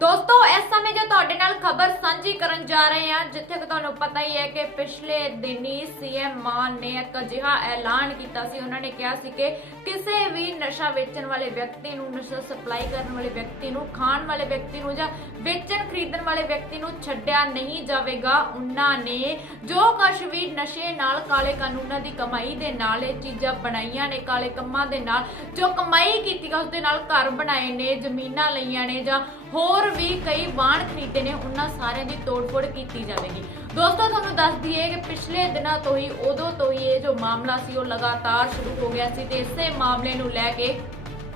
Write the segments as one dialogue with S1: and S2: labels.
S1: ਦੋਸਤੋ, ਇਸ ਸਮੇਂ ਜੋ ਤੁਹਾਡੇ ਨਾਲ ਖਬਰ ਸਾਂਝੀ ਕਰਨ ਜਾ ਰਹੇ ਹਾਂ, ਜਿੱਥੇ ਕਿ ਤੁਹਾਨੂੰ ਪਤਾ ਹੀ ਹੈ ਕਿ ਪਿਛਲੇ ਦਿਨੀ ਸੀਐਮ ਮਾਨ ਨੇ ਇੱਕ ਅਜਿਹਾ ਐਲਾਨ ਕੀਤਾ ਸੀ। ਉਹਨਾਂ ਨੇ ਕਿਹਾ ਸੀ ਕਿ ਕਿਸੇ ਵੀ ਨਸ਼ਾ ਵੇਚਣ ਵਾਲੇ ਵਿਅਕਤੀ ਨੂੰ, ਨਸ਼ਾ ਸਪਲਾਈ ਕਰਨ ਵਾਲੇ ਵਿਅਕਤੀ ਨੂੰ, ਖਾਣ ਵਾਲੇ ਵਿਅਕਤੀ ਨੂੰ ਜਾਂ ਵੇਚਣ ਖਰੀਦਣ ਵਾਲੇ ਵਿਅਕਤੀ ਨੂੰ ਛੱਡਿਆ ਨਹੀਂ ਜਾਵੇਗਾ। ਉਹਨਾਂ ਨੇ ਜੋ ਕੁਝ ਵੀ ਨਸ਼ੇ ਨਾਲ ਕਾਲੇ ਕਾਨੂੰਨਾਂ ਦੀ ਕਮਾਈ ਦੇ ਨਾਲ ਇਹ ਚੀਜ਼ਾਂ ਬਣਾਈਆਂ ਨੇ, ਕਾਲੇ ਕੰਮਾਂ ਦੇ ਨਾਲ, ਜੋ ਕਮਾਈ ਕੀਤੀ ਉਸ ਦੇ ਨਾਲ ਘਰ ਬਣਾਏ ਨੇ, ਜ਼ਮੀਨਾਂ ਲਈਆਂ ਨੇ ਜਾਂ ਹੋਰ ਵੀ ਕਈ ਵਾਹਨ ਖਰੀਦੇ ਨੇ, ਉਹਨਾਂ ਸਾਰਿਆਂ ਦੀ ਤੋੜਫੋੜ ਕੀਤੀ ਜਾਵੇਗੀ। ਦੋਸਤੋ, ਤੁਹਾਨੂੰ ਦੱਸ ਦਈਏ ਕਿ ਪਿਛਲੇ ਦਿਨਾਂ ਤੋਂ ਹੀ, ਉਦੋਂ ਤੋਂ ਹੀ ਇਹ ਜੋ ਮਾਮਲਾ ਸੀ, ਉਹ ਲਗਾਤਾਰ ਸ਼ੁਰੂ ਹੋ ਗਿਆ ਸੀ ਤੇ ਇਸੇ ਮਾਮਲੇ ਨੂੰ ਲੈ ਕੇ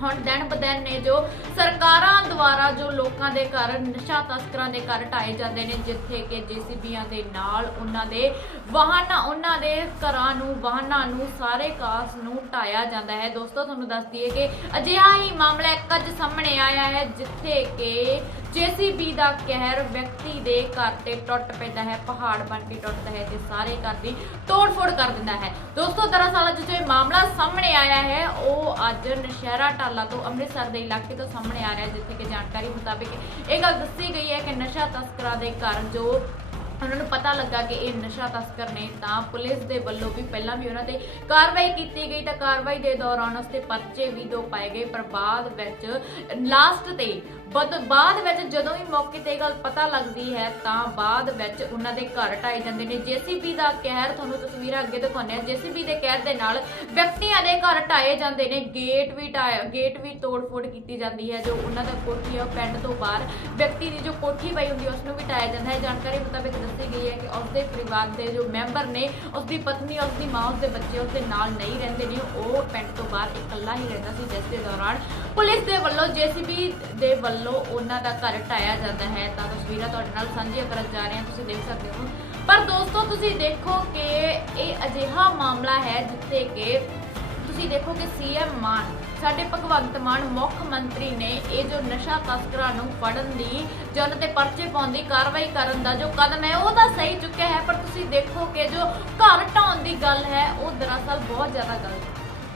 S1: ਹੁਣ ਦਿਨ ਬਦਨ ਨੇ ਜੋ ਸਰਕਾਰਾਂ ਦੁਆਰਾ ਜੋ ਲੋਕਾਂ ਦੇ ਘਰ ਨਸ਼ਾ ਤਸਕਰਾਂ ਦੇ ਘਰ ਢਾਏ ਜਾਂਦੇ ਨੇ, ਜਿੱਥੇ ਕਿ ਜੀਸੀਬੀਆਂ ਦੇ ਨਾਲ ਉਹਨਾਂ ਦੇ ਵਾਹਨਾਂ, ਉਹਨਾਂ ਦੇ ਘਰਾਂ ਨੂੰ, ਵਾਹਨਾਂ ਨੂੰ ਸਾਰੇ ਕਾਸ ਨੂੰ ਢਾਇਆ ਜਾਂਦਾ ਹੈ। ਦੋਸਤੋ, ਤੁਹਾਨੂੰ ਦੱਸ ਦਈਏ ਕਿ ਅਜਿਹਾ ਹੀ ਮਾਮਲਾ ਇੱਕ ਅੱਜ ਸਾਹਮਣੇ ਆਇਆ ਹੈ, ਜਿੱਥੇ ਕਿ ਜੀਸੀਬੀ ਦਾ ਕਹਿਰ ਵਿਅਕਤੀ ਦੇ ਘਰ ਤੇ ਟੁੱਟ ਪੈਂਦਾ ਹੈ, ਪਹਾੜ ਬਣ ਕੇ ਟੁੱਟਦਾ ਹੈ ਤੇ ਸਾਰੇ ਘਰ ਦੀ ਤੋੜ-ਫੋੜ ਕਰ ਦਿੰਦਾ ਹੈ। ਦੋਸਤੋ, ਦਰਅਸਲ ਅੱਜ ਜੋ ਇਹ ਮਾਮਲਾ ਸਾਹਮਣੇ ਆਇਆ ਹੈ, ਉਹ ਅੱਜ ਨਸ਼ਹਿਰਾ ਟਾਲਾ ਤੋਂ ਅੰਮ੍ਰਿਤਸਰ ਦੇ ਇਲਾਕੇ ਤੋਂ ਸਾਹਮਣੇ ਆ ਰਿਹਾ ਹੈ, ਜਿੱਥੇ ਕਿ ਜਾਣਕਾਰੀ ਮੁਤਾਬਿਕ ਇਹ ਗੱਲ ਦੱਸੀ ਗਈ ਹੈ ਕਿ ਨਸ਼ਾ ਤਸਕਰਾਂ ਦੇ ਕਾਰਨ ਜੋ ਉਹਨਾਂ ਨੂੰ ਪਤਾ ਲੱਗਾ ਕਿ ਇਹ ਨਸ਼ਾ ਤਸਕਰ ਨੇ, ਤਾਂ ਪੁਲਿਸ ਦੇ ਵੱਲੋਂ ਵੀ ਪਹਿਲਾਂ ਵੀ ਉਹਨਾਂ ਤੇ ਕਾਰਵਾਈ ਕੀਤੀ ਗਈ, ਤਾਂ ਕਾਰਵਾਈ ਦੇ ਦੌਰਾਨ ਉਸ ਤੇ ਪਰਚੇ ਵੀ ਦੋ ਪਾਏ ਗਏ, ਪਰ ਬਾਅਦ ਵਿੱਚ ਲਾਸਟ ਤੇ, ਬਦ, ਬਾਅਦ ਵਿੱਚ ਜਦੋਂ ਵੀ ਮੌਕੇ ਤੇ ਗੱਲ ਪਤਾ ਲੱਗਦੀ ਹੈ, ਤਾਂ ਬਾਅਦ ਵਿੱਚ ਉਹਨਾਂ ਦੇ ਘਰ ਢਾਏ ਜਾਂਦੇ ਨੇ। ਜੀਸੀਬੀ ਦਾ ਕਹਿਰ ਤੁਹਾਨੂੰ ਤਸਵੀਰਾਂ ਅੱਗੇ ਦਿਖਾਉਂਦੇ ਆ ਜੀਸੀਬੀ ਦੇ ਕਹਿਰ ਦੇ ਨਾਲ ਵਿਅਕਤੀਆਂ ਦੇ ਘਰ ਢਾਏ ਜਾਂਦੇ ਨੇ। ਗੇਟ ਵੀ ਢਾਏ, ਗੇਟ ਵੀ ਤੋੜ-ਫੋੜ ਕੀਤੀ ਜਾਂਦੀ ਹੈ, ਜੋ ਉਹਨਾਂ ਦਾ ਕੋਠੀ ਹੈ, ਉਹ ਪਿੰਡ ਤੋਂ ਬਾਹਰ ਵਿਅਕਤੀ ਦੀ ਜੋ ਕੋਠੀ ਪਈ ਹੁੰਦੀ ਹੈ ਉਸ ਨੂੰ ਵੀ ਢਾਇਆ ਜਾਂਦਾ ਹੈ। ਜਾਣਕਾਰੀ ਮੁਤਾਬਿਕ ਦੱਸੀ ਗਈ ਹੈ ਕਿ ਉਸ ਦੇ ਪਰਿਵਾਰ ਦੇ ਜੋ ਮੈਂਬਰ ਨੇ ਉਸ ਦੀ ਪਤਨੀ ਉਸ ਦੀ ਮਾਂ ਉਸ ਦੇ ਬੱਚੇ ਉਸ ਦੇ ਨਾਲ ਨਹੀਂ ਰਹਿੰਦੇ ਨੇ। ਉਹ ਪਿੰਡ ਤੋਂ ਬਾਹਰ ਇਕੱਲਾ ਹੀ ਰਹਿੰਦਾ ਸੀ ਜਿਸ ਦੇ ਦੌਰਾਨ ਪੁਲਿਸ ਦੇ ਵੱਲੋਂ, ਜੀਸੀਬੀ ਦੇ ਵੱਲੋਂ ਉਹਨਾਂ ਦਾ ਘਰ ਢਾਇਆ ਜਾਂਦਾ ਹੈ। ਤਾਂ ਤਸਵੀਰਾਂ ਤੁਹਾਡੇ ਨਾਲ ਸਾਂਝੀਆਂ ਕਰਨ ਜਾ ਰਹੇ ਹਾਂ, ਤੁਸੀਂ ਦੇਖ ਸਕਦੇ ਹੋ। ਪਰ ਦੋਸਤੋ, ਤੁਸੀਂ ਦੇਖੋ ਕਿ ਇਹ ਅਜਿਹਾ ਮਾਮਲਾ ਹੈ ਜਿੱਥੇ ਕਿ ਤੁਸੀਂ ਦੇਖੋ ਕਿ ਸੀਐਮ ਮਾਨ, ਸਾਡੇ ਭਗਵੰਤ ਮਾਨ ਮੁੱਖ ਮੰਤਰੀ ਨੇ ਇਹ ਜੋ ਨਸ਼ਾ ਤਸਕਰਾਂ ਨੂੰ ਫੜਨ ਦੀ, ਜਾਂ ਉਹਨਾਂ ਤੇ ਪਰਚੇ ਪਾਉਣ ਦੀ ਕਾਰਵਾਈ ਕਰਨ ਦਾ ਜੋ ਕਦਮ ਹੈ, ਉਹ ਤਾਂ ਸਹੀ ਚੁੱਕਿਆ ਹੈ, ਪਰ ਤੁਸੀਂ ਦੇਖੋ ਕਿ ਜੋ ਘਰ ਢਾਉਣ ਦੀ ਗੱਲ ਹੈ, ਉਹ ਦਰਅਸਲ ਬਹੁਤ ਜ਼ਿਆਦਾ ਗਲਤ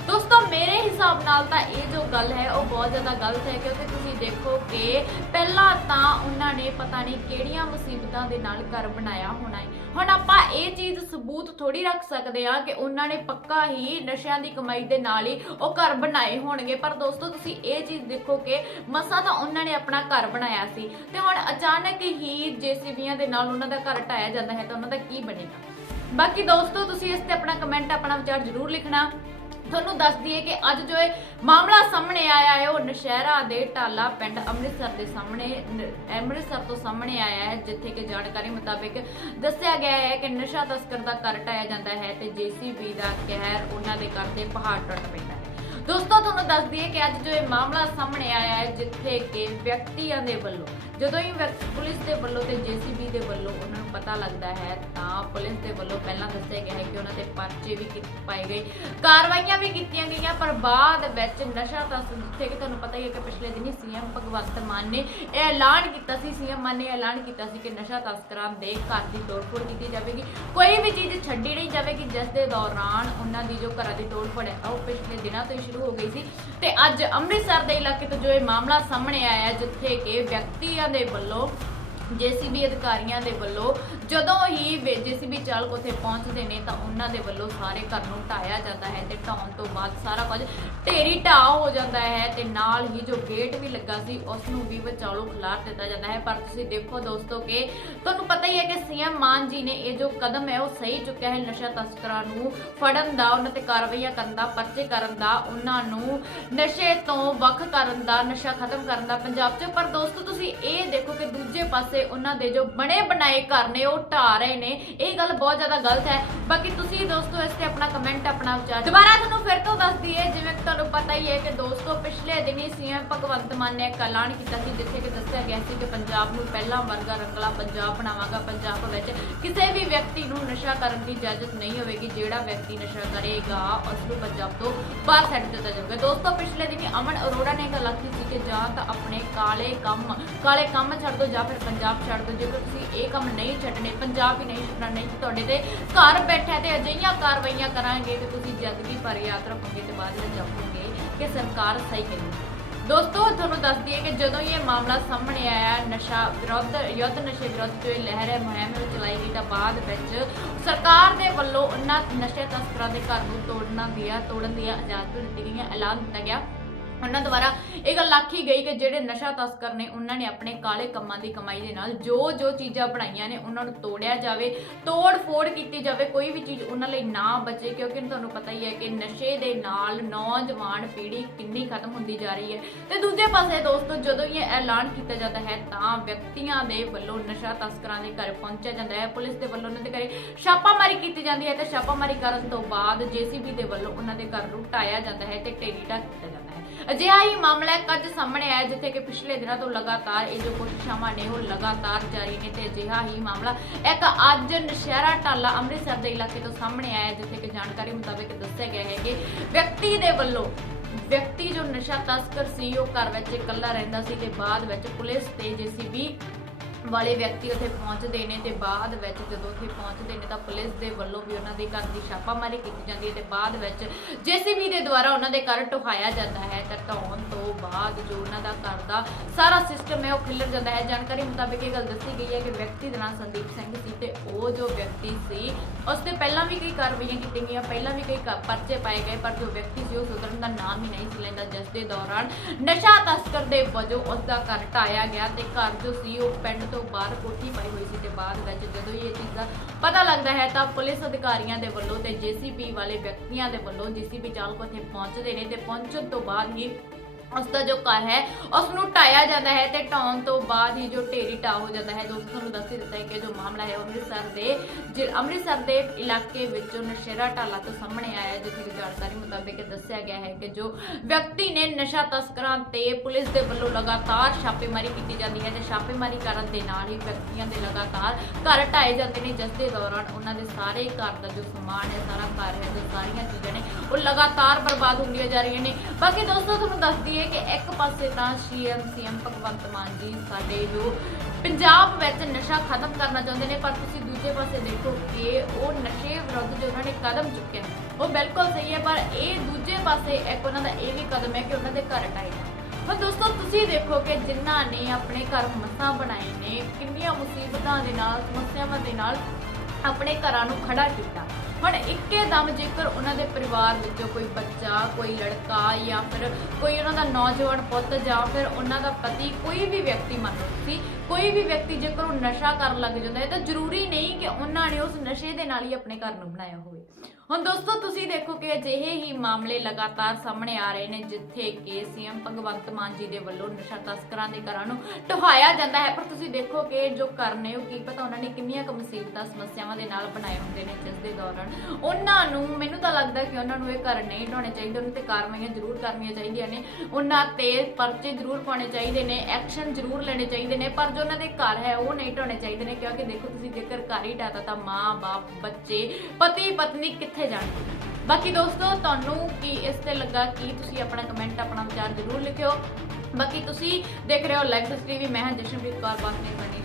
S1: ਦੋਸਤੋ, ਮੇਰੇ ਹਿਸਾਬ ਨਾਲ ਤਾਂ ਇਹ ਜੋ ਗੱਲ ਹੈ, ਉਹ ਬਹੁਤ ਜ਼ਿਆਦਾ ਗਲਤ ਹੈ, ਕਿਉਂਕਿ ਤੁਸੀਂ ਦੇਖੋ ਕਿ ਪਹਿਲਾਂ ਤਾਂ ਉਹਨਾਂ ਨੇ ਪਤਾ ਨਹੀਂ ਕਿਹੜੀਆਂ ਮੁਸੀਬਤਾਂ ਦੇ ਨਾਲ ਘਰ ਬਣਾਇਆ ਹੋਣਾ ਹੈ। ਹੁਣ ਆਪਾਂ ਇਹ ਚੀਜ਼ ਸਬੂਤ ਥੋੜੀ ਰੱਖ ਸਕਦੇ ਆ ਕਿ ਉਹਨਾਂ ਨੇ ਪੱਕਾ ਹੀ ਨਸ਼ਿਆਂ ਦੀ ਕਮਾਈ ਦੇ ਨਾਲ ਹੀ ਉਹ ਘਰ ਬਣਾਏ ਹੋਣਗੇ। ਪਰ ਦੋਸਤੋ, ਤੁਸੀਂ ਇਹ ਚੀਜ਼ ਦੇਖੋ ਕਿ ਮਸਾ ਤਾਂ ਉਹਨਾਂ ਨੇ ਆਪਣਾ ਘਰ ਬਣਾਇਆ ਸੀ ਤੇ ਹੁਣ ਅਚਾਨਕ ਹੀ ਜੀਸੀਬੀਆਂ ਦੇ ਨਾਲ ਉਹਨਾਂ ਦਾ ਘਰ ਢਾਇਆ ਜਾਂਦਾ ਹੈ ਤਾਂ ਉਹਨਾਂ ਦਾ ਕੀ ਬਣੇਗਾ? ਬਾਕੀ ਦੋਸਤੋ, ਤੁਸੀਂ ਇਸ ਤੇ ਆਪਣਾ ਕਮੈਂਟ ਆਪਣਾ ਵਿਚਾਰ ਜ਼ਰੂਰ ਲਿਖਣਾ। ਤੁਹਾਨੂੰ ਦੱਸ ਦਈਏ ਕਿ ਅੱਜ ਜੋ ਇਹ ਮਾਮਲਾ ਸਾਹਮਣੇ ਆਇਆ ਹੈ, ਉਹ ਨਸ਼ਹਿਰਾ ਦੇ ਟਾਲਾ ਪਿੰਡ ਅੰਮ੍ਰਿਤਸਰ ਦੇ ਸਾਹਮਣੇ ਅੰਮ੍ਰਿਤਸਰ ਤੋਂ ਸਾਹਮਣੇ ਆਇਆ ਹੈ, ਜਿੱਥੇ ਕਿ ਜਾਣਕਾਰੀ ਮੁਤਾਬਿਕ ਦੱਸਿਆ ਗਿਆ ਹੈ ਕਿ ਨਸ਼ਾ ਤਸਕਰ ਦਾ ਘਰ ਢਾਇਆ ਜਾਂਦਾ ਹੈ ਤੇ ਜੀਸੀਬੀ ਦਾ ਕਹਿਰ ਉਹਨਾਂ ਦੇ ਘਰ ਤੇ ਪਹਾੜ ਟੁੱਟ ਪੈਂਦਾ ਹੈ। ਦੋਸਤੋ, ਤੁਹਾਨੂੰ ਦੱਸ ਦਈਏ ਕਿ ਅੱਜ ਜੋ ਇਹ ਮਾਮਲਾ ਸਾਹਮਣੇ ਆਇਆ ਹੈ, ਜਿੱਥੇ ਕਿ ਵਿਅਕਤੀਆਂ ਦੇ ਵੱਲੋਂ, ਜਦੋਂ ਹੀ ਪੁਲਿਸ ਦੇ ਵੱਲੋਂ ਤੇ ਜੀਸੀਬੀ ਦੇ ਵੱਲੋਂ ਉਹਨਾਂ ਨੂੰ ਪਤਾ ਲੱਗਦਾ ਹੈ, ਤਾਂ ਪੁਲਿਸ ਦੇ ਵੱਲੋਂ ਪਹਿਲਾਂ ਦੱਸਿਆ ਗਿਆ ਹੈ ਕਿ ਉਹਨਾਂ ਤੇ ਪਰਚੇ ਵੀ ਪਾਏ ਗਏ, ਕਾਰਵਾਈਆਂ ਵੀ ਕੀਤੀਆਂ ਗਈਆਂ, ਪਰ ਬਾਅਦ ਵਿੱਚ ਨਸ਼ਾ ਤਸਕਰ ਜਿੱਥੇ ਕਿ ਤੁਹਾਨੂੰ ਪਤਾ ਹੀ ਹੈ ਕਿ ਪਿਛਲੇ ਦਿਨੀ ਸੀਐਮ ਭਗਵੰਤ ਮਾਨ ਨੇ ਇਹ ਐਲਾਨ ਕੀਤਾ ਸੀ, ਸੀਐਮ ਮਾਨ ਨੇ ਐਲਾਨ ਕੀਤਾ ਸੀ ਕਿ ਨਸ਼ਾ ਤਸਕਰਾਂ ਦੇ ਘਰ ਦੀ ਤੋੜਫੋੜ ਕੀਤੀ ਜਾਵੇਗੀ, ਕੋਈ ਵੀ ਚੀਜ਼ ਛੱਡੀ ਨਹੀਂ ਜਾਵੇਗੀ, ਜਿਸ ਦੇ ਦੌਰਾਨ ਉਹਨਾਂ ਦੀ ਜੋ ਘਰਾਂ ਦੀ ਤੋੜਫੋੜ ਹੈ, ਉਹ ਪਿਛਲੇ ਦਿਨਾਂ ਤੋਂ ਹੀ ਸ਼ੁਰੂ ਹੋ ਗਈ ਸੀ। ਤੇ ਅੱਜ ਅੰਮ੍ਰਿਤਸਰ ਦੇ ਇਲਾਕੇ ਤੋਂ ਜੋ ਇਹ ਮਾਮਲਾ ਸਾਹਮਣੇ ਆਇਆ ਜਿੱਥੇ ਕਿ ਵਿਅਕਤੀਆਂ ਦੇ ਵੱਲੋਂ ਜੀਸੀਬੀ ਅਧਿਕਾਰੀਆਂ ਦੇ ਵੱਲੋਂ ਜਦੋਂ ਹੀ ਜੀਸੀਬੀ ਚਾਲਕ ਉੱਥੇ ਪਹੁੰਚਦੇ ਨੇ ਤਾਂ ਉਹਨਾਂ ਦੇ ਵੱਲੋਂ ਸਾਰੇ ਘਰ ਨੂੰ ਢਾਇਆ ਜਾਂਦਾ ਹੈ ਤੇ ਢਾਉਣ ਤੋਂ ਬਾਅਦ ਸਾਰਾ ਕੁਝ ਢੇਰੀ ਢਾਹ ਹੋ ਜਾਂਦਾ ਹੈ ਤੇ ਨਾਲ ਹੀ ਜੋ ਗੇਟ ਵੀ ਲੱਗਾ ਸੀ ਉਸ ਨੂੰ ਵੀ ਵਿਚਾਲੋ ਖਿਲਾਰ ਦਿੱਤਾ ਜਾਂਦਾ ਹੈ। ਪਰ ਤੁਸੀਂ ਦੇਖੋ ਦੋਸਤੋ ਕਿ ਤੁਹਾਨੂੰ ਪਤਾ ਹੀ ਹੈ ਕਿ ਸੀਐਮ ਮਾਨ ਜੀ ਨੇ ਇਹ ਜੋ ਕਦਮ ਹੈ, ਉਹ ਸਹੀ ਚੁੱਕਿਆ ਹੈ। ਨਸ਼ਾ ਤਸਕਰਾਂ ਨੂੰ ਫੜਨ ਦਾ, ਉਹਨਾਂ ਤੇ ਕਾਰਵਾਈਆਂ ਕਰਨ ਦਾ, ਪਰਚੇ ਕਰਨ ਦਾ, ਉਹਨਾਂ ਨੂੰ ਨਸ਼ੇ ਤੋਂ ਵੱਖ ਕਰਨ ਦਾ, ਨਸ਼ਾ ਖਤਮ ਕਰਨ ਦਾ ਪੰਜਾਬ 'ਚ। ਪਰ ਦੋਸਤੋ ਤੁਸੀਂ ਇਹ ਦੇਖੋ ਕਿ ਦੂਜੇ ਪਾਸੇ ਉਹਨਾਂ ਦੇ ਜੋ ਬਣੇ ਬਣਾਏ ਘਰ ਨੇ, ਉਹ ਢਾ ਰਹੇ ਨੇ। ਇਹ ਗੱਲ ਬਹੁਤ ਜ਼ਿਆਦਾ ਗਲਤ ਹੈ। ਬਾਕੀ ਤੁਸੀਂ ਦੋਸਤੋ, ਇਸ ਤੇ ਆਪਣਾ ਕਮੈਂਟ ਆਪਣਾ ਵਿਚਾਰ ਦੁਬਾਰਾ ਤੁਹਾਨੂੰ ਫਿਰ ਤੋਂ ਦੱਸ ਦਈਏ, ਜਿਵੇਂ ਤੁਹਾਨੂੰ ਪਤਾ ਹੀ ਹੈ ਕਿ ਦੋਸਤੋ, ਪਿਛਲੇ ਦਿਨੀ ਸੀਐਮ ਭਗਵੰਤ ਮਾਨ ਨੇ ਐਲਾਨ ਕੀਤਾ ਸੀ, ਜਿੱਥੇ ਕਿ ਦੱਸਿਆ ਗਿਆ ਸੀ ਕਿ ਪੰਜਾਬ ਨੂੰ ਪਹਿਲਾ ਵਰਗਾ ਰੰਗਲਾ ਪੰਜਾਬ ਬਣਾਵਾਂਗਾ। ਪੰਜਾਬ ਵਿੱਚ ਕਿਸੇ ਵੀ ਵਿਅਕਤੀ ਨੂੰ ਨਸ਼ਾ ਕਰਨ ਦੀ ਇਜਾਜ਼ਤ ਨਹੀਂ ਹੋਵੇਗੀ। ਜਿਹੜਾ ਵਿਅਕਤੀ ਨਸ਼ਾ ਕਰੇਗਾ, ਉਸ ਨੂੰ ਪੰਜਾਬ ਤੋਂ ਬਾਹਰ ਛੱਡ ਦਿੱਤਾ ਜਾਵੇਗਾ ਦੋਸਤੋ, ਪਿਛਲੇ ਦਿਨੀ ਅਮਨ ਅਰੋੜਾ ਨੇ ਗੱਲ ਆਖੀ ਸੀ ਕਿ ਜਾਂ ਤਾਂ ਆਪਣੇ ਕਾਲੇ ਕੰਮ ਕਾਲੇ ਕੰਮ ਛੱਡ ਦਿਓ ਜਾਂ ਫਿਰ ਪੰਜਾਬ ਛੱਡ ਦਿਓ। ਜੇਕਰ ਤੁਸੀਂ ਇਹ ਕੰਮ ਨਹੀਂ ਛੱਡਣੇ, ਪੰਜਾਬ ਹੀ ਨਹੀਂ ਛੱਡਣਾ, ਨਹੀਂ ਤੁਹਾਡੇ ਤੇ ਘਰ ਬੈਠੇ ਤੇ ਅਜਿਹੀਆਂ ਕਾਰਵਾਈਆਂ ਕਰਾਂਗੇ ਕਿ ਤੁਸੀਂ ਜ਼ਿੰਦਗੀ ਭਰ ਯਾਦ ਰੱਖੋਗੇ ਤੇ ਬਾਅਦ ਵਿੱਚ ਜਾਪੋਗੇ ਕਿ ਸਰਕਾਰ ਸਹੀ ਕਹਿੰਦੀ ਦੋਸਤੋ, ਤੁਹਾਨੂੰ ਦੱਸ ਦਈਏ ਕਿ ਜਦੋਂ ਇਹ ਮਾਮਲਾ ਸਾਹਮਣੇ ਆਇਆ, ਨਸ਼ਾ ਵਿਰੁੱਧ, ਯੁੱਧ ਨਸ਼ੇ ਵਿਰੁੱਧ ਜੋ ਲਹਿਰ ਹੈ ਮੁਹਿੰਮ ਨੂੰ ਚਲਾਈ ਗਈ, ਤਾਂ ਬਾਅਦ ਵਿੱਚ ਸਰਕਾਰ ਦੇ ਵੱਲੋਂ ਉਹਨਾਂ ਨਸ਼ੇ ਤਸਕਰਾਂ ਦੇ ਘਰ ਨੂੰ ਤੋੜਨਾ ਦੀਆਂ ਤੋੜਨ ਦੀਆਂ ਇਜਾਜ਼ਤ ਦਿੱਤੀ ਗਈਆਂ ਐਲਾਨ ਦਿੱਤਾ ਗਿਆ। ਉਹਨਾਂ ਦੁਆਰਾ ਇਹ ਗੱਲ ਆਖੀ ਗਈ ਕਿ ਜਿਹੜੇ ਨਸ਼ਾ ਤਸਕਰ ਨੇ, ਉਹਨਾਂ ਨੇ ਆਪਣੇ ਕਾਲੇ ਕੰਮਾਂ ਦੀ ਕਮਾਈ ਦੇ ਨਾਲ ਜੋ ਜੋ ਚੀਜ਼ਾਂ ਬਣਾਈਆਂ ਨੇ, ਉਹਨਾਂ ਨੂੰ ਤੋੜਿਆ ਜਾਵੇ, ਤੋੜ ਫੋੜ ਕੀਤੀ ਜਾਵੇ, ਕੋਈ ਵੀ ਚੀਜ਼ ਉਹਨਾਂ ਲਈ ਨਾ ਬਚੇ, ਕਿਉਂਕਿ ਤੁਹਾਨੂੰ ਪਤਾ ਹੀ ਹੈ ਕਿ ਨਸ਼ੇ ਦੇ ਨਾਲ ਨੌਜਵਾਨ ਪੀੜ੍ਹੀ ਕਿੰਨੀ ਖਤਮ ਹੁੰਦੀ ਜਾ ਰਹੀ ਹੈ। ਤੇ ਦੂਜੇ ਪਾਸੇ ਦੋਸਤੋ, ਜਦੋਂ ਇਹ ਐਲਾਨ ਕੀਤਾ ਜਾਂਦਾ ਹੈ, ਤਾਂ ਵਿਅਕਤੀਆਂ ਦੇ ਵੱਲੋਂ ਨਸ਼ਾ ਤਸਕਰਾਂ ਦੇ ਘਰ ਪਹੁੰਚਿਆ ਜਾਂਦਾ ਹੈ। ਪੁਲਿਸ ਦੇ ਵੱਲੋਂ ਉਹਨਾਂ ਦੇ ਘਰੇ ਛਾਪਾਮਾਰੀ ਕੀਤੀ ਜਾਂਦੀ ਹੈ ਤੇ ਛਾਪਾਮਾਰੀ ਕਰਨ ਤੋਂ ਬਾਅਦ ਜੀਸੀਬੀ ਦੇ ਵੱਲੋਂ ਉਹਨਾਂ ਦੇ ਘਰ ਨੂੰ ਢਾਇਆ ਜਾਂਦਾ ਹੈ ਤੇ ਢੇਰੀ ਢੱਕ ਦਿੱਤਾ ਜਾਂਦਾ ਹੈ। ਅਜਿਹਾ ਹੀ ਮਾਮਲਾ ਕੱਜ ਸਾਹਮਣੇ ਆਇਆ ਜਿੱਥੇ ਕਿ ਪਿਛਲੇ ਦਿਨਾਂ ਤੋਂ ਲਗਾਤਾਰ ਇਹ ਜੋ ਕੋਸ਼ਿਸ਼ਾਂ ਨੇ ਉਹ ਲਗਾਤਾਰ ਜਾਰੀ ਨੇ ਤੇ ਅਜਿਹਾ ਹੀ ਮਾਮਲਾ ਇੱਕ ਅੱਜ ਨਸ਼ਹਿਰਾ ਟਾਲਾ ਅੰਮ੍ਰਿਤਸਰ ਦੇ ਇਲਾਕੇ ਤੋਂ ਸਾਹਮਣੇ ਆਇਆ ਜਿੱਥੇ ਕਿ ਜਾਣਕਾਰੀ ਮੁਤਾਬਕ ਦੱਸਿਆ ਗਿਆ ਹੈ ਕਿ ਵਿਅਕਤੀ ਦੇ ਵੱਲੋਂ ਵਿਅਕਤੀ ਜੋ ਨਸ਼ਾ ਤਸਕਰ ਸੀ ਉਹ ਘਰ ਵਿੱਚ ਇਕੱਲਾ ਰਹਿੰਦਾ ਸੀ ਤੇ ਬਾਅਦ ਵਿੱਚ ਪੁਲਿਸ ਤੇ ਜੀਸੀਬੀ ਵਾਲੇ ਵਿਅਕਤੀ ਉੱਥੇ ਪਹੁੰਚਦੇ ਨੇ ਤੇ ਬਾਅਦ ਵਿੱਚ ਜਦੋਂ ਉੱਥੇ ਪਹੁੰਚਦੇ ਨੇ ਤਾਂ ਪੁਲਿਸ ਦੇ ਵੱਲੋਂ ਵੀ ਉਹਨਾਂ ਦੇ ਘਰ ਦੀ ਛਾਪਾਮਾਰੀ ਕੀਤੀ ਜਾਂਦੀ ਹੈ ਤੇ ਬਾਅਦ ਵਿੱਚ ਜੀਸੀਬੀ ਦੇ ਦੁਆਰਾ ਉਹਨਾਂ ਦੇ ਘਰ ਢੁਹਾਇਆ ਜਾਂਦਾ ਹੈ। ਤੇ ਢਾਉਣ ਤੋਂ ਬਾਅਦ ਜੋ ਉਹਨਾਂ ਦਾ ਘਰ ਦਾ ਸਾਰਾ ਸਿਸਟਮ ਹੈ ਉਹ ਖਿਲਰ ਜਾਂਦਾ ਹੈ। ਜਾਣਕਾਰੀ ਮੁਤਾਬਕ ਇਹ ਗੱਲ ਦੱਸੀ ਗਈ ਹੈ ਕਿ ਵਿਅਕਤੀ ਦਾ ਨਾਮ ਸੰਦੀਪ ਸਿੰਘ ਸੀ ਤੇ ਉਹ ਜੋ ਵਿਅਕਤੀ ਸੀ, ਉਸ ਤੇ ਪਹਿਲਾਂ ਵੀ ਕਈ ਕਾਰਵਾਈਆਂ ਕੀਤੀਆਂ ਗਈਆਂ, ਪਹਿਲਾਂ ਵੀ ਕਈ ਪਰਚੇ ਪਾਏ ਗਏ, ਪਰ ਜੋ ਵਿਅਕਤੀ ਸੀ ਉਹ ਸੁਧਰਨ ਦਾ ਨਾਮ ਹੀ ਨਹੀਂ ਸੀ ਲੈਂਦਾ। ਜਿਸ ਦੇ ਦੌਰਾਨ ਨਸ਼ਾ ਤਸਕਰ ਦੇ ਵਜੋਂ ਉਸ ਦਾ ਘਰ ਢਾਇਆ ਗਿਆ ਤੇ ਘਰ ਜੋ ਸੀ ਉਹ ਪਿੰਡ ਤੋਂ ਬਾਹਰ ਕੋਠੀ ਪਾਈ ਹੋਈ ਸੀ ਤੇ ਬਾਅਦ ਵਿੱਚ ਜਦੋਂ ਇਹ ਚੀਜ਼ ਦਾ ਪਤਾ ਲੱਗਦਾ ਹੈ ਤਾਂ ਪੁਲਿਸ ਅਧਿਕਾਰੀਆਂ ਦੇ ਵੱਲੋਂ ਤੇ ਜੀਸੀਬੀ ਵਾਲੇ ਵਿਅਕਤੀਆਂ ਦੇ ਵੱਲੋਂ ਜੀਸੀਬੀ ਚਾਲਕ ਉੱਥੇ ਪਹੁੰਚਦੇ ਨੇ ਤੇ ਪਹੁੰਚਣ ਤੋਂ ਬਾਅਦ ਹੀ ਉਸ ਦਾ ਜੋ ਘਰ ਹੈ ਉਸ ਨੂੰ ਢਾਇਆ ਜਾਂਦਾ ਹੈ ਤੇ ਢਾਉਣ ਤੋਂ ਬਾਅਦ ਹੀ ਜੋ ਢੇਰੀ ਢਾ ਹੋ ਜਾਂਦਾ ਹੈ, ਦੋਸਤੋ ਤੁਹਾਨੂੰ ਦੱਸ ਹੀ ਦਿੱਤਾ ਹੈ ਕਿ ਜੋ ਮਾਮਲਾ ਹੈ ਅੰਮ੍ਰਿਤਸਰ ਦੇ ਜਿ- ਅੰਮ੍ਰਿਤਸਰ ਦੇ ਇਲਾਕੇ ਵਿੱਚੋਂ ਨਸ਼ੇਰਾ ਢਾਲਾ ਤੋਂ ਸਾਹਮਣੇ ਆਇਆ ਹੈ, ਜਿੱਥੇ ਜਾਣਕਾਰੀ ਮੁਤਾਬਕ ਦੱਸਿਆ ਗਿਆ ਹੈ ਕਿ ਜੋ ਵਿਅਕਤੀ ਨੇ ਨਸ਼ਾ ਤਸਕਰਾਂ ਤੇ ਪੁਲਿਸ ਦੇ ਵੱਲੋਂ ਲਗਾਤਾਰ ਛਾਪੇਮਾਰੀ ਕੀਤੀ ਜਾਂਦੀ ਹੈ ਤੇ ਛਾਪੇਮਾਰੀ ਕਰਨ ਦੇ ਨਾਲ ਹੀ ਵਿਅਕਤੀਆਂ ਦੇ ਲਗਾਤਾਰ ਘਰ ਢਾਏ ਜਾਂਦੇ ਨੇ। ਜਿਸ ਦੇ ਦੌਰਾਨ ਉਹਨਾਂ ਦੇ ਸਾਰੇ ਘਰ ਦਾ ਜੋ ਸਮਾਨ ਹੈ, ਸਾਰਾ ਘਰ ਹੈ, ਜੋ ਸਾਰੀਆਂ ਚੀਜ਼ਾਂ ਨੇ, ਉਹ ਲਗਾਤਾਰ ਬਰਬਾਦ ਹੁੰਦੀਆਂ ਜਾ ਰਹੀਆਂ ਨੇ। ਬਾਕੀ ਦੋਸਤੋ, ਤੁਹਾਨੂੰ ਦੱਸਦੀ ਦਈਏ ਕਿ ਇੱਕ ਪਾਸੇ ਤਾਂ ਸੀਐਮ ਸੀਐਮ ਭਗਵੰਤ ਮਾਨ ਜੀ ਸਾਡੇ ਜੋ ਪੰਜਾਬ ਵਿੱਚ ਨਸ਼ਾ ਖਤਮ ਕਰਨਾ ਚਾਹੁੰਦੇ ਨੇ, ਪਰ ਤੁਸੀਂ ਦੂਜੇ ਪਾਸੇ ਦੇਖੋ ਕਿ ਉਹ ਨਸ਼ੇ ਵਿਰੁੱਧ ਜੋ ਉਹਨਾਂ ਨੇ ਕਦਮ ਚੁੱਕਿਆ ਉਹ ਬਿਲਕੁਲ ਸਹੀ ਹੈ, ਪਰ ਇਹ ਦੂਜੇ ਪਾਸੇ ਇੱਕ ਉਹਨਾਂ ਦਾ ਇਹ ਵੀ ਕਦਮ ਹੈ ਕਿ ਉਹਨਾਂ ਦੇ ਘਰ ਢਾਏ ਹੁਣ ਦੋਸਤੋ, ਤੁਸੀਂ ਦੇਖੋ ਕਿ ਜਿਨ੍ਹਾਂ ਨੇ ਆਪਣੇ ਘਰ ਮਸਾਂ ਬਣਾਏ ਨੇ, ਕਿੰਨੀਆਂ ਮੁਸੀਬਤਾਂ ਦੇ ਨਾਲ, ਸਮੱਸਿਆਵਾਂ ਦੇ ਨਾਲ ਆਪਣੇ ਘਰਾਂ ਨੂੰ ਖੜਾ ਕੀਤਾ। ਹੁਣ ਇੱਕੇ ਦਮ ਜੇਕਰ ਉਹਨਾਂ ਦੇ ਪਰਿਵਾਰ ਵਿੱਚੋਂ ਕੋਈ ਬੱਚਾ, ਕੋਈ ਲੜਕਾ ਜਾਂ ਫਿਰ ਕੋਈ ਉਹਨਾਂ ਦਾ ਨੌਜਵਾਨ ਪੁੱਤ ਜਾਂ ਫਿਰ ਉਹਨਾਂ ਦਾ ਪਤੀ ਕੋਈ ਵੀ ਵਿਅਕਤੀ ਮੰਨ ਲਓ ਤੁਸੀਂ ਕੋਈ ਵੀ ਵਿਅਕਤੀ ਜੇਕਰ ਉਹ ਨਸ਼ਾ ਕਰਨ ਲੱਗ ਜਾਂਦਾ ਹੈ, ਤਾਂ ਜ਼ਰੂਰੀ ਨਹੀਂ ਕਿ ਉਹਨਾਂ ਨੇ ਉਸ ਨਸ਼ੇ ਦੇ ਨਾਲ ਹੀ ਆਪਣੇ ਘਰ ਨੂੰ ਬਣਾਇਆ ਹੋਵੇ। ਹੁਣ ਦੋਸਤੋ, ਤੁਸੀਂ ਦੇਖੋ ਕਿ ਅਜਿਹੇ ਹੀ ਮਾਮਲੇ ਲਗਾਤਾਰ ਸਾਹਮਣੇ ਆ ਰਹੇ ਨੇ, ਜਿੱਥੇ ਕਿ ਸੀਐਮ ਭਗਵੰਤ ਮਾਨ ਜੀ ਦੇ ਵੱਲੋਂ ਨਸ਼ਾ ਤਸਕਰਾਂ ਦੇ ਘਰਾਂ ਨੂੰ ਢਹਾਇਆ ਜਾਂਦਾ ਹੈ। ਪਰ ਤੁਸੀਂ ਦੇਖੋ ਕਿ ਜੋ ਘਰ ਨੇ ਉਹ ਕੀ ਪਤਾ ਉਹਨਾਂ ਨੇ ਕਿੰਨੀਆਂ ਕੁ ਮੁਸੀਬਤਾਂ, ਸਮੱਸਿਆਵਾਂ ਦੇ ਨਾਲ ਬਣਾਏ ਹੁੰਦੇ ਨੇ, ਜਿਸ ਦੇ ਦੌਰਾਨ ਉਹਨਾਂ ਨੂੰ, ਮੈਨੂੰ ਤਾਂ ਲੱਗਦਾ ਕਿ ਉਹਨਾਂ ਨੂੰ ਇਹ ਘਰ ਨਹੀਂ ਢਾਉਣੇ ਚਾਹੀਦੇ, ਉਹਨਾਂ ਤੇ ਕਾਰਵਾਈਆਂ ਜ਼ਰੂਰ ਕਰਨੀਆਂ ਚਾਹੀਦੀਆਂ ਨੇ। ਉਹਨਾਂ ਤੇ ਪਰਚੇ ਜ਼ਰੂਰ ਪਾਉਣੇ ਚਾਹੀਦੇ ਨੇ, ਐਕਸ਼ਨ ਜ਼ਰੂਰ ਲੈਣੇ ਚਾਹੀਦੇ ਨੇ, ਪਰ ਜੋ ਉਹਨਾਂ ਦੇ ਘਰ ਹੈ, ਉਹ ਨਹੀਂ ਢਾਉਣੇ ਚਾਹੀਦੇ ਨੇ, ਕਿਉਂਕਿ ਦੇਖੋ ਤੁਸੀਂ, ਜੇਕਰ ਘਰ ਹੀ ਢਾਤਾ ਤਾਂ ਮਾਂ, ਬਾਪ, ਬੱਚੇ, ਪਤੀ, ਪਤਨੀ ਕਿੱਥੇ ਜਾਣਗੇ ਬਾਕੀ ਦੋਸਤੋ, ਤੁਹਾਨੂੰ ਕੀ ਇਸ ਤੇ ਲੱਗਾ, ਕੀ ਤੁਸੀਂ ਆਪਣਾ ਕਮੈਂਟ ਆਪਣਾ ਵਿਚਾਰ ਜ਼ਰੂਰ ਲਿਖਿਓ। ਬਾਕੀ ਤੁਸੀਂ ਦੇਖ ਰਹੇ ਹੋ ਲਾਈਵ ਟੀਵੀ ਮੈਂ ਹਾਂ ਜਸ਼ਨਪ੍ਰੀਤ ਕੌਰ ਬਾਤ ਨਹੀਂ